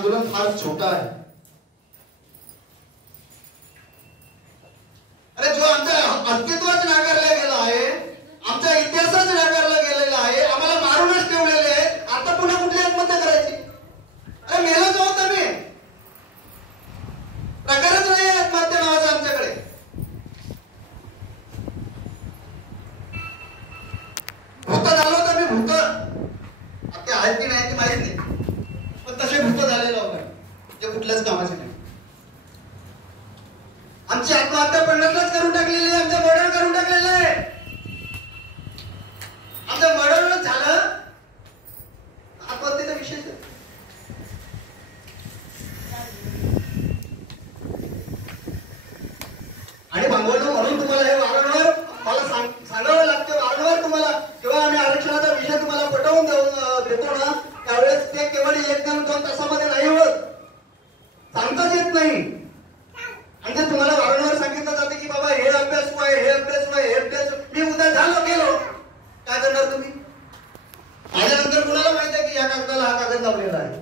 आंदोलन फार छोटा आहे. अरे जो आमच्या अस्तित्वाच नाकारला गेला आहे, आमचा इतिहासच नाकारला गेलेला आहे, आम्हाला मारूनच ठेवलेले आहे, आता पुन्हा कुठली आत्महत्या करायची? अरे मेला जाऊ तुम्ही, प्रकारच नाही आत्महत्या नावाचा आमच्याकडे. भूत झालो तर मी भूत आपल्या आहेत की नाही ते माहित नाही, पण तसे भूत झालेलं होतं जे कुठल्याच कामाचे नाही. आमची आत्महत्या पंढरलाच करून टाकलेली आहे, आमचं मर्डर करून टाकलेलं आहे. आमचं मर्डर झालं, आत्महत्येचा विषय आणि भांडवलं म्हणून तुम्हाला हे वारंवार मला सांगावं लागतं. वारंवार तुम्हाला जेव्हा आम्ही आरक्षणाचा विषय तुम्हाला पटवून देतो ना, त्यावेळेस ते केवळ 1-2 तासामध्ये नाही होत, सांगताच येत नाही. आणि ते तुम्हाला वारंवार सांगितलं जाते की बाबा हे अभ्यास होय, हे अभ्यास होय, हे अभ्यास. मी उद्या झालो गेलो, काय करणार तुम्ही? माझ्यानंतर कुणाला माहित आहे की या कागदाला हा कागद लावलेला आहे.